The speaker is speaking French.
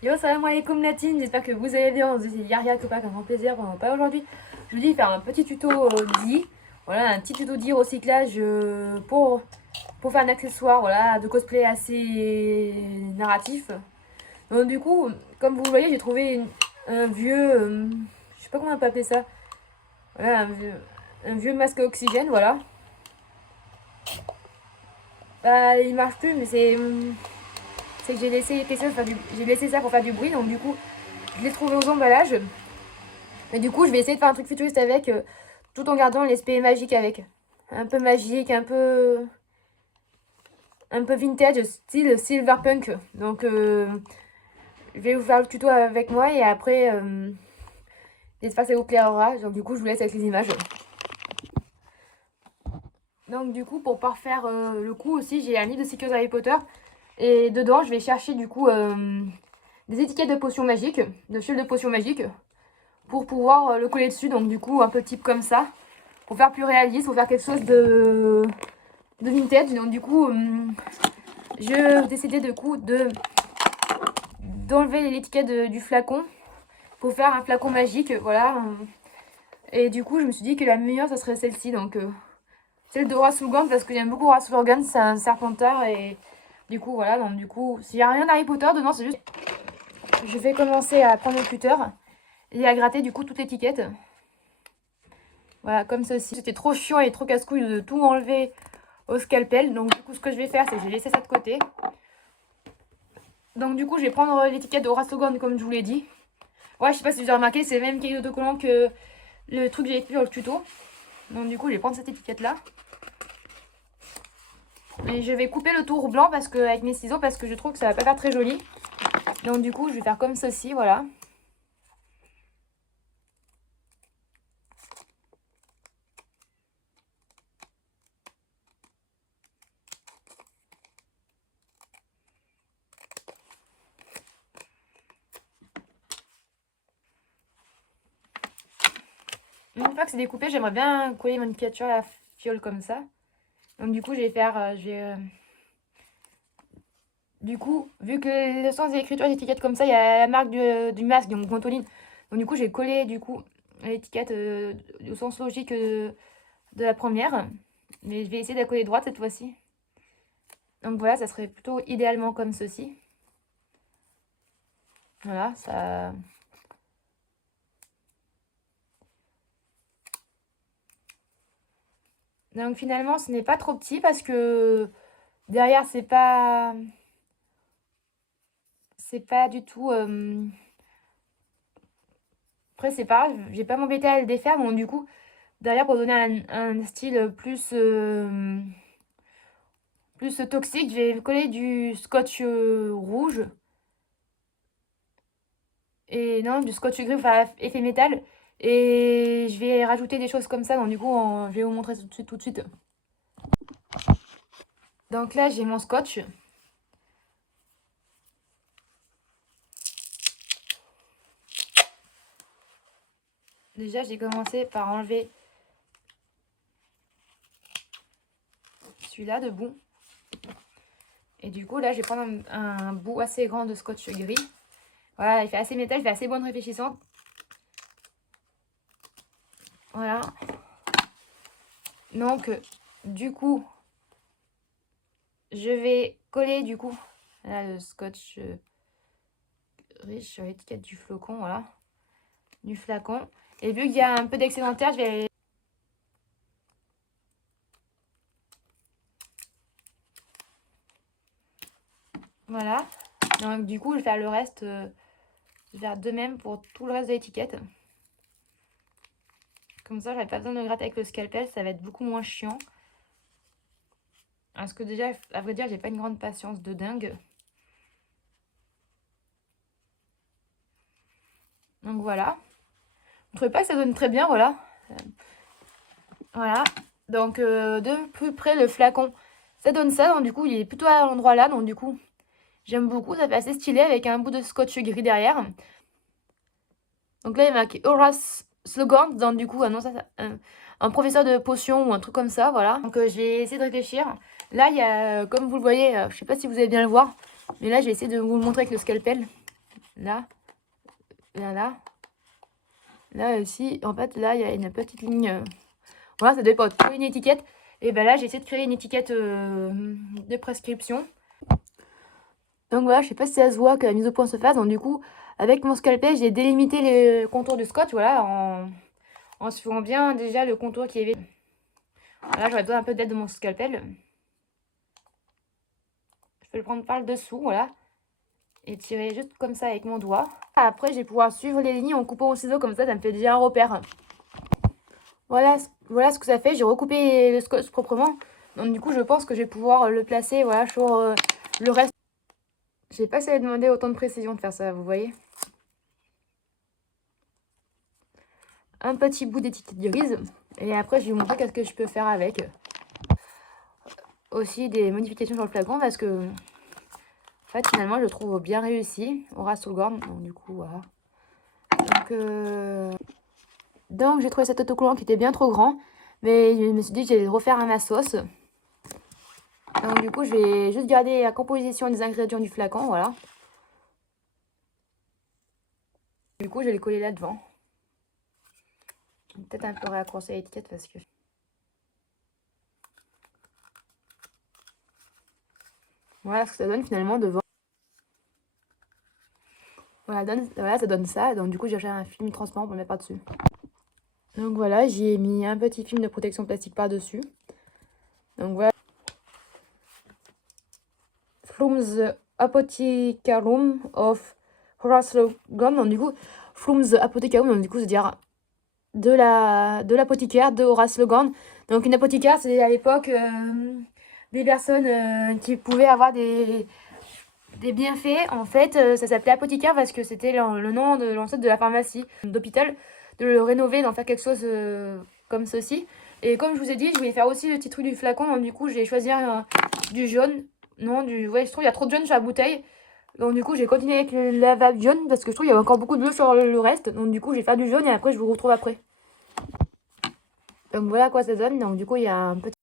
Yo, salam alaikum la team, j'espère que vous allez bien. C'est Yaria Kopa, un grand plaisir pour pas aujourd'hui. Je vous dis faire un petit tuto d'I. Voilà, un petit tuto d'I recyclage pour faire un accessoire voilà, de cosplay assez narratif. Donc, du coup, comme vous le voyez, j'ai trouvé un vieux. Je sais pas comment on peut appeler ça. Voilà, un vieux masque à oxygène, voilà. Bah, il marche plus, mais c'est que j'ai laissé j'ai laissé ça pour faire du bruit, donc du coup, je l'ai trouvé aux emballages. Mais du coup, je vais essayer de faire un truc futuriste avec, tout en gardant l'aspect magique avec. Un peu magique, un peu vintage, style cyberpunk. Donc, je vais vous faire le tuto avec moi et après, j'espère que ça vous plaira. Donc, du coup, je vous laisse avec les images. Donc, du coup, pour parfaire le coup aussi, j'ai un livre de sécurité Harry Potter. Et dedans, je vais chercher du coup des étiquettes de potions magiques, de fioles de potions magiques, pour pouvoir le coller dessus. Donc, du coup, un peu type comme ça. Pour faire plus réaliste, pour faire quelque chose de vintage. Donc du coup, je décidais d'enlever l'étiquette du flacon pour faire un flacon magique, voilà. Et du coup, je me suis dit que la meilleure, ça serait celle-ci, donc celle de Horace Logan, parce que j'aime beaucoup Horace Logan, c'est un serpentard, et du coup, voilà, donc du coup, s'il n'y a rien d'Harry Potter dedans, c'est juste... Je vais commencer à prendre le cutter et à gratter du coup toute l'étiquette. Voilà, comme ceci. C'était trop chiant et trop casse-couille de tout enlever au scalpel, donc du coup, ce que je vais faire, c'est que je vais laisser ça de côté. Donc du coup, je vais prendre l'étiquette de Horace Logan comme je vous l'ai dit. Ouais, je sais pas si vous avez remarqué, c'est le même cahier d'autocollant que le truc que j'ai écrit dans le tuto. Donc du coup, je vais prendre cette étiquette-là. Et je vais couper le tour blanc avec mes ciseaux parce que je trouve que ça va pas faire très joli. Donc du coup, je vais faire comme ceci, voilà. Une fois que c'est découpé, j'aimerais bien coller mon étiquette sur la fiole comme ça. Donc du coup, je vais faire... Du coup, vu que le sens des écritures d'étiquette comme ça, il y a la marque du masque, donc Ventoline. Donc du coup, j'ai collé du coup l'étiquette au sens logique de la première. Mais je vais essayer de la coller droite cette fois-ci. Donc voilà, ça serait plutôt idéalement comme ceci. Voilà, ça... Donc finalement, ce n'est pas trop petit parce que derrière, c'est pas... C'est pas du tout... Après, c'est pas grave, je vais pas m'embêter à le défaire. Bon, du coup, derrière, pour donner un style plus toxique, je vais coller du scotch rouge. Et non, du scotch gris, enfin, effet métal. Et je vais rajouter des choses comme ça. Donc du coup, je vais vous montrer tout de suite. Donc là, j'ai mon scotch. Déjà, j'ai commencé par enlever celui-là debout. Et du coup, là, je vais prendre un bout assez grand de scotch gris. Voilà, il fait assez métal, il fait assez bonne réfléchissante. Voilà. Donc, du coup, je vais coller, du coup, là, le scotch riche sur l'étiquette du flocon, voilà. Du flacon. Et vu qu'il y a un peu d'excédentaire, je vais... Voilà. Donc, du coup, je vais faire le reste... je vais faire de même pour tout le reste de l'étiquette. Comme ça, j'aurai pas besoin de gratter avec le scalpel. Ça va être beaucoup moins chiant. Parce que déjà, à vrai dire, j'ai pas une grande patience de dingue. Donc voilà. Vous trouvez pas que ça donne très bien, voilà. Voilà. Donc de plus près, le flacon, ça donne ça. Donc du coup, il est plutôt à l'endroit là. Donc du coup, j'aime beaucoup. Ça fait assez stylé avec un bout de scotch gris derrière. Donc là, il y a marqué Horace Slogan. Donc du coup, non, ça, un professeur de potions ou un truc comme ça, voilà. Donc je vais essayer de réfléchir. Là, il y a, comme vous le voyez, je sais pas si vous allez bien le voir. Mais là, j'ai essayé de vous le montrer avec le scalpel. là, là. Là aussi, en fait, là, il y a une petite ligne. Voilà, ça dépend. Créer une étiquette. Et ben là, j'ai essayé de créer une étiquette de prescription. Donc voilà, je sais pas si ça se voit que la mise au point se fasse. Donc du coup, avec mon scalpel, j'ai délimité les contours de scotch, voilà, en suivant bien déjà le contour qui est. Là, j'aurais besoin un peu d'aide de mon scalpel. Je peux le prendre par le dessous, voilà. Et tirer juste comme ça avec mon doigt. Après, je vais pouvoir suivre les lignes en coupant au ciseau, comme ça me fait déjà un repère. Voilà ce que ça fait. J'ai recoupé le scotch proprement. Donc du coup, je pense que je vais pouvoir le placer, voilà, sur le reste. Je sais pas si ça va demander autant de précision de faire ça, vous voyez. Un petit bout d'étiquette grise. Et après, je vais vous montrer qu'est-ce que je peux faire avec. Aussi des modifications sur le flacon parce que, en fait, finalement, je le trouve bien réussi. Aura Soulgorn. Donc, du coup, voilà. Donc j'ai trouvé cet autocollant qui était bien trop grand. Mais je me suis dit que j'allais le refaire à ma sauce. Donc, du coup, je vais juste garder la composition des ingrédients du flacon, voilà. Du coup, je vais les coller là devant. Peut-être un peu raccourci l'étiquette parce que... Voilà ce que ça donne finalement devant. Voilà, ça donne ça. Donc du coup, j'ai acheté un film transparent pour le mettre par-dessus. Donc voilà, j'y ai mis un petit film de protection plastique par-dessus. Donc voilà. From the Apothecarum of Horace Logan. Donc du coup, From the Apothecarum, donc du coup, c'est-à-dire de l'apothicaire de Horace Logan. Donc une apothicaire, c'est à l'époque des personnes qui pouvaient avoir des bienfaits. En fait, ça s'appelait apothicaire parce que c'était le nom de l'ancêtre de la pharmacie d'hôpital, de le rénover, d'en faire quelque chose comme ceci. Et comme je vous ai dit, je voulais faire aussi le petit truc du flacon. Donc du coup, je vais choisir du jaune. Non, ouais, je trouve qu'il y a trop de jaune sur la bouteille. Donc du coup, j'ai continué avec la vague jaune parce que je trouve qu'il y a encore beaucoup de bleu sur le reste. Donc du coup, je vais faire du jaune et après, je vous retrouve après. Donc voilà à quoi ça donne. Donc du coup, il y a un petit